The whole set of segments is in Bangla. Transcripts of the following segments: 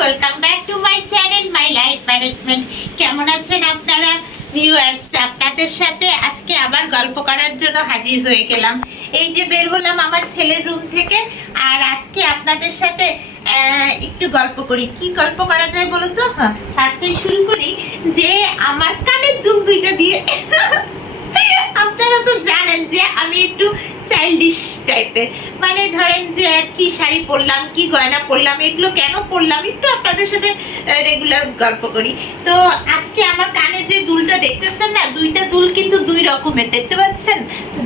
Welcome back to my channel my life management. কেমন আছেন আপনারা ভিউয়ার্স? আপনাদের সাথে আজকে আবার গল্প করার জন্য হাজির হয়ে গেলাম। এই যে বের হলাম আমার ছেলের রুম থেকে, আর আজকে আপনাদের সাথে একটু গল্প করি। কি গল্প করা যায় বলো তো? হ্যাঁ, ফার্স্টেই শুরু করি যে আমার কানের দুল দুইটা দিয়ে। আপনারা তো জানেন যে আমি একটু চাইল্ডিশ টাইপের, মানে ধরেন যে কি শাড়ি পরলাম, কি গয়না পরলাম, এগুলো কেন পরলাম, একটু আপনাদের সাথে রেগুলার গল্প করি। তো আজকে আমার কানে যে দুলটা দেখতেছেন না, দুইটা দুল কিন্তু দুই রকমের, দেখতে পাচ্ছেন?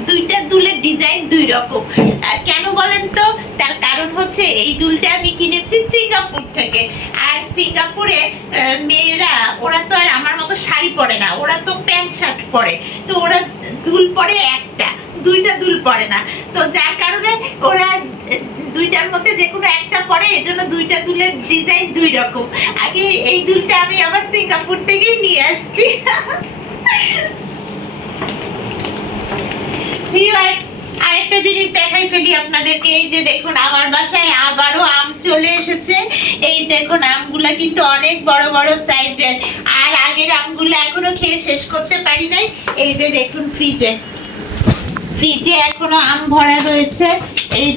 দুইটা দুলের ডিজাইন দুই রকম। কেন বলেন তো? তার কারণ হচ্ছে এই দুলটা আমি কিনেছি সিঙ্গাপুর থেকে। আর সিঙ্গাপুরে মেয়েরা, ওরা তো আর আমার মতো শাড়ি পরে না, ওরা তো প্যান্ট শার্ট পরে। তো ওরা দুল পরে একটা, দুইটা দুল পরে না। তো যার কারণে ওরা দুইটার মধ্যে যে কোনো একটা পরে, এজন্য দুইটা দুলের ডিজাইন দুই রকম। আগে এই দুলটা আমি আবার সিঙ্গাপুর থেকেই নিয়ে আসছি। ভিউয়ার্স, আরেকটা জিনিস দেখাই ফেলি আপনাদেরকে। এই যে দেখুন, আমার বাসায় আবারও আম চলে এসেছে। এই দেখুন, আমগুলা কিন্তু অনেক বড় বড় সাইজের, আর আগের আমগুলো এখনো খেয়ে শেষ করতে পারি নাই। এই যে দেখুন, ফ্রিজে এখনো আম ভরা রয়েছে। এই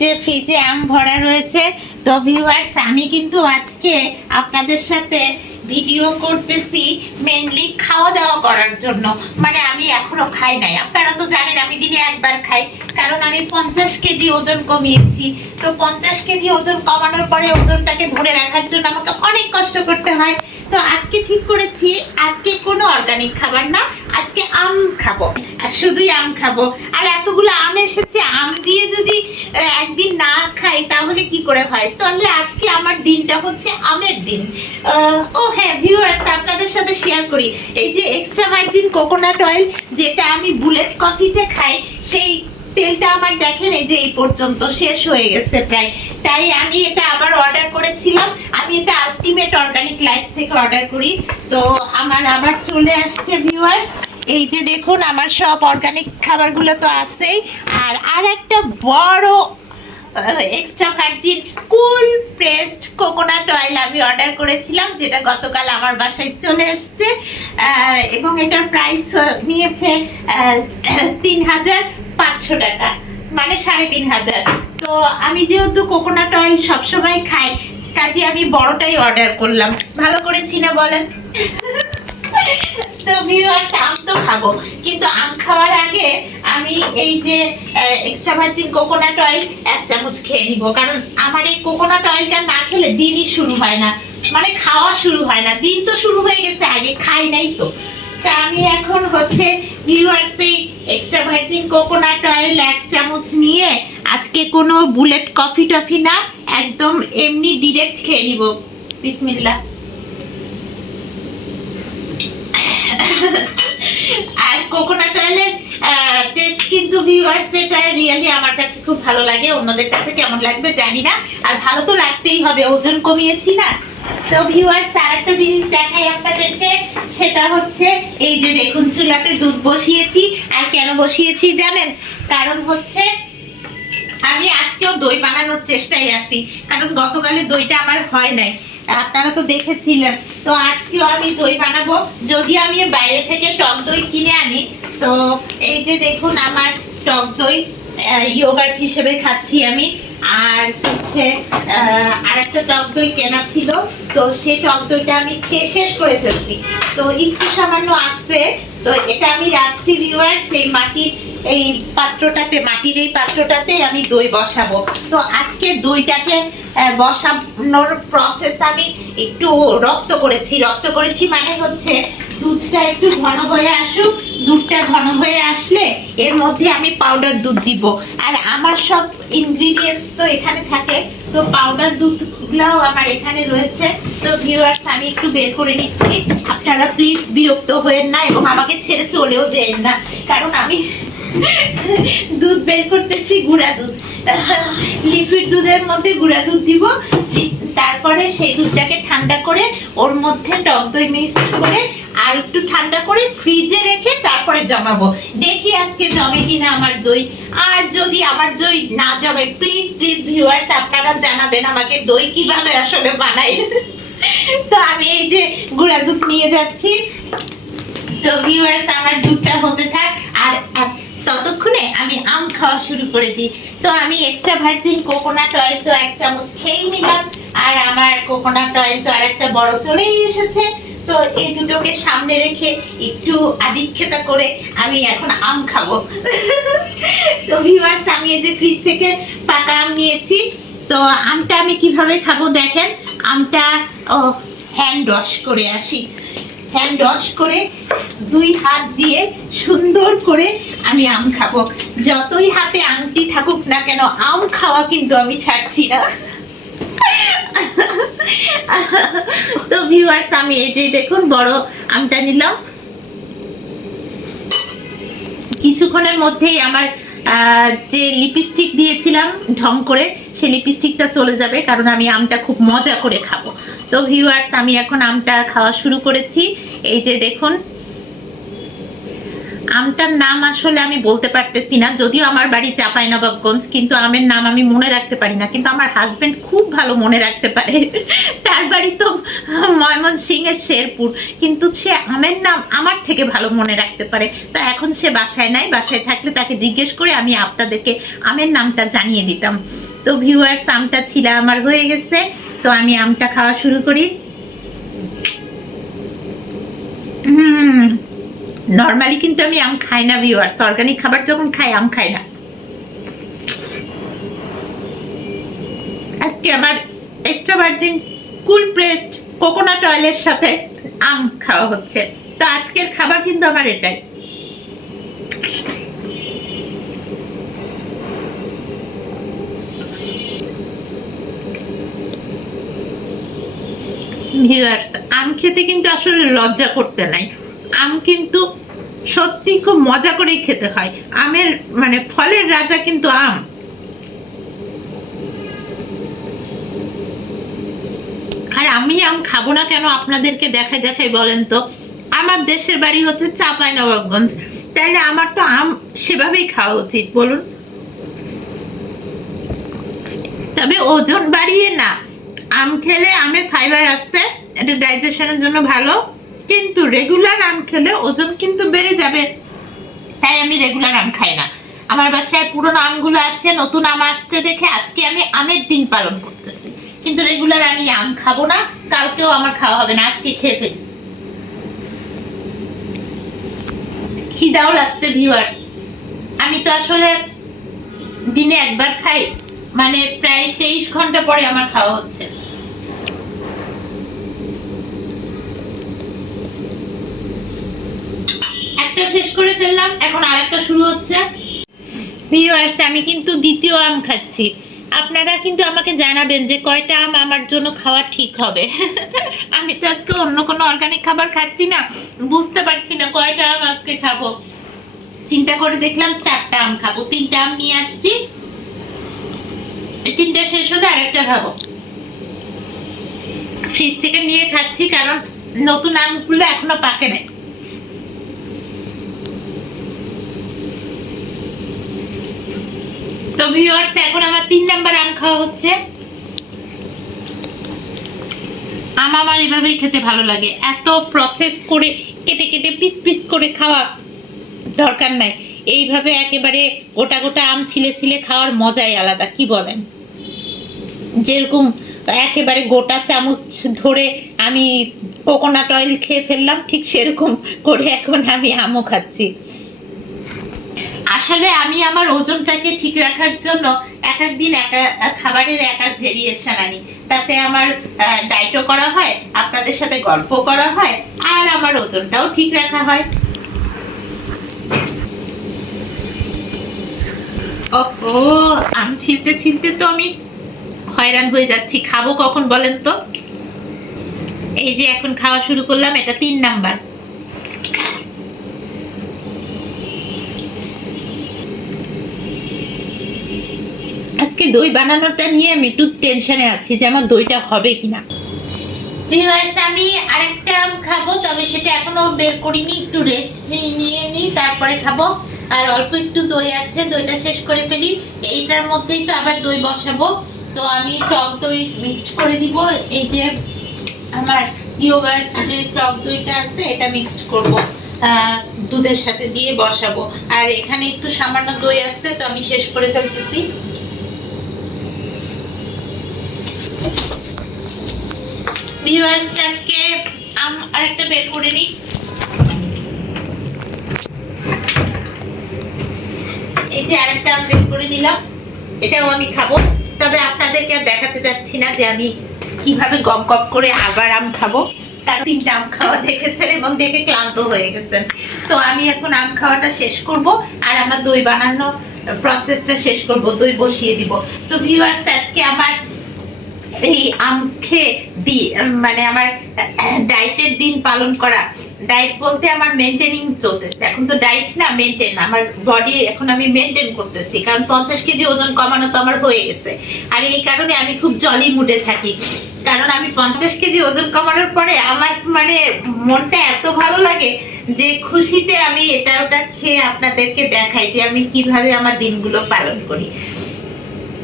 যে ফ্রিজে আম ভরা রয়েছে। তো ভিউয়ার্স, আমি কিন্তু আজকে আপনাদের সাথে ভিডিও করতেছি মেনলি খাওয়া দাওয়া করার জন্য। মানে আমি এখনো খাই নাই, আপনারা তো জানেন আমি দিনে একবার খাই, কারণ আমি 50 কেজি ওজন কমিয়েছি। তো 50 কেজি ওজন কমানোর পরে ওজনটাকে ধরে রাখার জন্য আমাকে অনেক কষ্ট করতে হয়। তো আজকে ঠিক করেছি, আজকে কোনো অর্গানিক খাবার না, আজকে আম খাবো, আর শুধুই আম খাবো। আর এতগুলো আম এসেছে, আম দিয়ে যদি একদিন না খাই তাহলে কি করে হয়? তাহলে আজকে আমার দিনটা হচ্ছে আমের দিন। ও হ্যাঁ ভিউয়ার্স, আপনাদের সাথে শেয়ার করি, এই যে এক্সট্রা ভার্জিন কোকোনাট অয়েল, যেটা আমি বুলেট কফিতে খাই, সেই তেলটা আমার দেখেন এই যে এই পর্যন্ত শেষ হয়ে গেছে প্রায়। তাই আমি এটা আবার অর্ডার করেছিলাম। আমি এটা আলটিমেট অর্গানিক লাইফ থেকে অর্ডার করি। তো আমার আবার চলে আসছে ভিউয়ার্স। এই যে দেখুন, আমার সব অর্গানিক খাবারগুলো তো আছেই। আর একটা বড় এক্সট্রা ভার্জিন কুল প্রেসড কোকোনাট অয়েল আমি অর্ডার করেছিলাম, যেটা গতকাল আমার বাসায় চলে এসছে। এবং এটার প্রাইস নিয়েছে 3500 টাকা, মানে 3500। তো আমি যেহেতু কোকোনাট অয়েল সবসময় খাই, কাজে আমি বড়টাই অর্ডার করলাম। ভালো করেছি না বলেন? তো ভিউয়ার্স, আম তো খাবো, কিন্তু আম খাওয়ার আগে আমি এই যে এক্সট্রা ভার্জিন কোকোনাট অয়েল 1 চামচ খেয়ে নিব, কারণ আমার এই কোকোনাট অয়েলটা না খেলে দিনই শুরু হয় না, মানে খাওয়া শুরু হয় না। দিন তো শুরু হয়ে গেছে, আগে খাই নাই তো। তা আমি এখন হচ্ছে ভিউয়ার্স এই এক্সট্রা ভার্জিন কোকোনাট অয়েল 1 চামচ নিয়ে আজকে কোনো বুলেট কফি টফি না, একদম এমনি ডিরেক্ট খেয়ে নিব। বিসমিল্লাহ। আর কোকোনাট অয়েলের টেস্ট কিন্তু ভিউয়ার্স, এটা রিয়েলি আমার কাছে খুব ভালো লাগে। অন্যদের কাছে কেমন লাগবে জানি না, আর ভালো তো লাগতেই হবে, ওজন কমিয়েছি না। তো ভিউয়ার্স, আরেকটা জিনিস দেখাই আপনাদেরকে, সেটা হচ্ছে এই যে দেখুন, চুলাতে দুধ বসিয়েছি। আর কেন বসিয়েছি জানেন? কারণ হচ্ছে আমি আজকেও দই বানানোর চেষ্টায় আছি, কারণ গতকালের দইটা আমার হয় নাই, আপনারা তো দেখেছিলেন। তো আজকেও আমি দই বানাবো, যদি আমি বাইরে থেকে টক দই কিনে আনি। তো এই যে দেখুন, আমার টক দই ইয়োগার্ট হিসেবে খাচ্ছি আমি। আর হচ্ছে আরেকটা টক দই কেনা ছিল, তো সেই টক দইটা আমি খেয়ে শেষ করে ফেলছি। তো একটু সামান্য আসছে, তো এটা আমি রাখছি ভিউয়ার্স এই মাটির এই পাত্রটাতে আমি দই বসাবো। তো আজকে দইটাকে বসানোর প্রসেস আমি একটু রক্ত করেছি, মানে হচ্ছে দুধটা একটু ঘন হয়ে আসুক। দুধটা ঘন হয়ে আসলে এর মধ্যে আমি পাউডার দুধ দিব। আর আমার সব ইনগ্রিডিয়েন্টস তো এখানে থাকে, তো পাউডার দুধগুলোও আমার এখানে রয়েছে। তো ভিউয়ার্স, আমি একটু বের করে নিচ্ছি, আপনারা প্লিজ বিরক্ত হয়েন না এবং আমাকে ছেড়ে চলেও যেন না, কারণ আমি দুধ বের করতেছি, গুঁড়া দুধ, লিকুইড দুধের মধ্যে গুঁড়া দুধ দিব। তারপরে সেই দুধটাকে ঠান্ডা করে ওর মধ্যে টক দই মিক্স করে আর একটু ঠান্ডা করে ফ্রিজে রেখে তারপরে জমাবো। দেখি আজকে জমে কিনা আমার দই। আর যদি আমার দই না জমে, প্লিজ প্লিজ ভিউয়ার্স আপনারা জানাবেন আমাকে দই কিভাবে আসলে বানাই। তো আমি এই যে গুঁড়া দুধ নিয়ে যাচ্ছি। তো ভিউয়ার্স আমার দুধটা হতে থাক, আর ততক্ষণে আমি আম খাওয়া শুরু করে দিই। তো আমি এক্সট্রা ভার্জিন কোকোনাট অয়েল তো 1 চামচ খেয়ে নিলাম, আর আমার কোকোনাট অয়েল তো আরেকটা বড় চলেই এসেছে। তো এই দুটোকে সামনে রেখে একটু আদিক্ষেতা করে আমি এখন আম খাবো। তো ভিউয়ার্স আমি এই যে ফ্রিজ থেকে পাকা আম নিয়েছি। তো আমটা আমি কিভাবে খাবো দেখেন। আমটা হ্যান্ড ওয়াশ করে আসি। হ্যান্ড ওয়াশ করে 2 হাত দিয়ে সুন্দর করে আমি আম খাবো। যতই হাতে আংটি থাকুক না কেন, আম খাওয়া কিন্তু আমি ছাড়ছি না। তো ভিউয়ার্স আমি এই যে দেখুন বড় আমটা নিলাম। কিছুক্ষণের মধ্যেই আমার যে লিপস্টিক দিয়েছিলাম ঢং করে, সে লিপস্টিকটা চলে যাবে, কারণ আমি আমটা খুব মজা করে খাবো। তো ভিউয়ার্স আমি এখন আমটা খাওয়া শুরু করেছি। এই যে দেখুন, আমটার নাম আসলে আমি বলতে পারতেছি না, যদিও আমার বাড়ি চাঁপাইনবাবগঞ্জ, কিন্তু আমের নাম আমি মনে রাখতে পারি না। কিন্তু আমার হাজবেন্ড খুব ভালো মনে রাখতে পারে। তার বাড়ি তো ময়মনসিংহের শেরপুর, কিন্তু সে আমের নাম আমার থেকে ভালো মনে রাখতে পারে। তো এখন সে বাসায় নাই, বাসায় থাকলে তাকে জিজ্ঞেস করে আমি আপনাদেরকে আমের নামটা জানিয়ে দিতাম। তো ভিউয়ার্স আমটা ছিলা আমার হয়ে গেছে। তো আমি আমটা খাওয়া শুরু করি। নরমালি কিন্তু আমি আম খাই না ভিউয়ার্স, অর্গানিক খাবার যখন খাই আম খাই না। আজকে আমার এক্সট্রা ভার্জিন কুল প্রেসড কোকোনাট অয়েলের সাথে আম খাওয়া হচ্ছে। তো আজকের খাবার কিন্তু আমার এটাই। ভিউয়ার্স আম খেতে কিন্তু আসলে লজ্জা করতে নাই। আম কিন্তু সত্যি খুব মজা করেই খেতে হয়। আমের মানে ফলের রাজা কিন্তু আম। আর আমি আম খাবো না কেন আপনাদেরকে দেখাই দেখাই বলেন তো। আমার দেশের বাড়ি হচ্ছে চাঁপাইনবাবগঞ্জ, তাইলে আমার তো আম সেভাবেই খাওয়া উচিত বলুন। তবে ওজন বাড়িয়ে না, আম খেলে আমে ফাইবার আসছে, এটা ডাইজেশনের জন্য ভালো। কিন্তু রেগুলার আম খেলে ওজন কিন্তু বেড়ে যাবে, তাই আমি রেগুলার আম খাই না। আমার বাসায় পুরনো আমগুলো আছে, নতুন আম আসছে দেখে আজকে আমি আমের দিন পালন করতেছি। কিন্তু রেগুলার আমি আম খাবো না, কালকেও আমার খাওয়া হবে না, আজকে খেয়ে ফেলি। খিদাও লাগছে ভিউয়ার্স। আমি তো আসলে দিনে একবার খাই, মানে প্রায় 23 ঘন্টা পরে আমার খাওয়া হচ্ছে। একটা শেষ করে ফেললাম, এখন আরেকটা শুরু হচ্ছে। ভিউয়ার্স আমি কিন্তু দ্বিতীয় আম খাচ্ছি। আপনারা কিন্তু আমাকে জানাবেন যে কয়টা আম আমার জন্য খাওয়া ঠিক হবে। আমি তো আজকে অন্য কোনো অর্গানিক খাবার খাচ্ছি না, বুঝতে পারছি না কয়টা আম আজকে খাবো। চিন্তা করে দেখলাম 4টা আম খাবো। 3টা আম নিয়ে আসছি, 3টা শেষ হলে আরেকটা খাবো। ফ্রিজ থেকে নিয়ে খাচ্ছি কারণ নতুন আমগুলো এখনো পাকে নাই। তো ভিউয়ার্স এখন আমার 3 নাম্বার আম খাওয়া হচ্ছে। আম আমার এভাবেই খেতে ভালো লাগে, এত প্রসেস করে কেটে কেটে পিস পিস করে খাওয়া দরকার নাই। এইভাবে একেবারে গোটা গোটা আম ছিলে ছিলে খাওয়ার মজাই আলাদা, কি বলেন? যেরকম একেবারে গোটা চামচ ধরে আমি কোকোনাট অয়েল খেয়ে ফেললাম, ঠিক সেরকম করে এখন আমি আমও খাচ্ছি। আসলে আমি আমার ওজনটাকে ঠিক রাখার জন্য এক এক দিন খাবারের এক এক ভেরিয়েশন আনি, তাতে আমার ডায়েটও করা হয়, আপনাদের সাথে গল্প করা হয়, আর আমার ওজনটাও ঠিক রাখা হয়। ও আম ছিলতে ছিলতে তো আমি হয়রান হয়ে যাচ্ছি, খাবো কখন বলেন তো? এই যে এখন খাওয়া শুরু করলাম, এটা 3 নাম্বার। আজকে দই বানানোটা নিয়ে আমি একটু টেনশনে আছি যে আমার দইটা হবে কিনা। ভিউয়ার্স, আমি আরেকটা আম খাবো, তবে সেটা এখনো বের করিনি, একটু রেস্ট নিয়ে নিই তারপরে খাবো। আর অল্প একটু দই আছে, দইটা শেষ করে ফেলি। এইটার মধ্যেই তো আবার দই বসাবো, তো আমি টক দই মিক্সড করে দিব। এই যে আমার ইয়োগার্ট যে টক দইটা আছে এটা মিক্সড করব, দুধের সাথে দিয়ে বসাবো। আর এখানে একটু সামান্য দই আছে, তো আমি শেষ করে ফেলতেছি। ভিউয়ার্স, আজকে আরেকটা বের করে নিই। এই যে আরেকটা আম বের করে নিলাম, এটাও আমি খাবো। তবে আপনাদেরকে আর দেখাতে যাচ্ছি না যে আমি কিভাবে গপ গপ করে আবার আম খাবো, কারণ 3টা আম খাওয়া দেখেছেন এবং দেখে ক্লান্ত হয়ে গেছেন। তো আমি এখন আম খাওয়াটা শেষ করব আর আমার দই বানানো প্রসেসটা শেষ করব, দই বসিয়ে দিব। তো ভিউয়ার্স, আজকে আমার এই আম খেয়ে মানে আমার ডায়েটের দিন পালন করা। ডায়েট বলতে আমার মেনটেনিং চলতেছে, এখন তো ডায়েট না, মেনটেন। আমার বডি এখন আমি মেনটেন করতেছি, কারণ 50 কেজি ওজন কমানো তো আমার হয়ে গেছে। আর এই কারণে আমি খুব জলি মুডে থাকি, কারণ আমি 50 কেজি ওজন কমানোর পরে আমার মানে মনটা এত ভালো লাগে যে খুশিতে আমি এটা ওটা খেয়ে আপনাদেরকে দেখাই যে আমি কিভাবে আমার দিনগুলো পালন করি।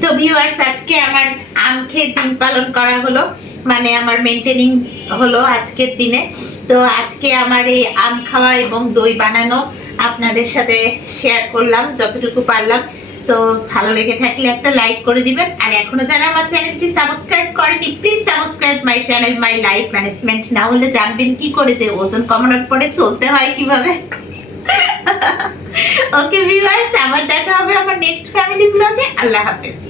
তো ভিউয়ার্স, আজকে আমার আম খেয়ে দিন পালন করা হলো, মানে আমার মেনটেনিং হলো আজকের দিনে। তো আজকে আমার এই আম খাওয়া এবং দই বানানো আপনাদের সাথে শেয়ার করলাম যতটুকু পারলাম। তো ভালো লেগে থাকলে একটা লাইক করে দিবেন, আর এখনো যারা আমার চ্যানেলটি সাবস্ক্রাইব করেনি please subscribe my channel my life management. না হলে জানবেন কি করে যে ওজন কমানোর পরে চলতে হয় কিভাবে। ওকে ভিউয়ার্স, আবার দেখা হবে আমার নেক্সট ফ্যামিলি ব্লগে। আল্লাহ হাফেজ।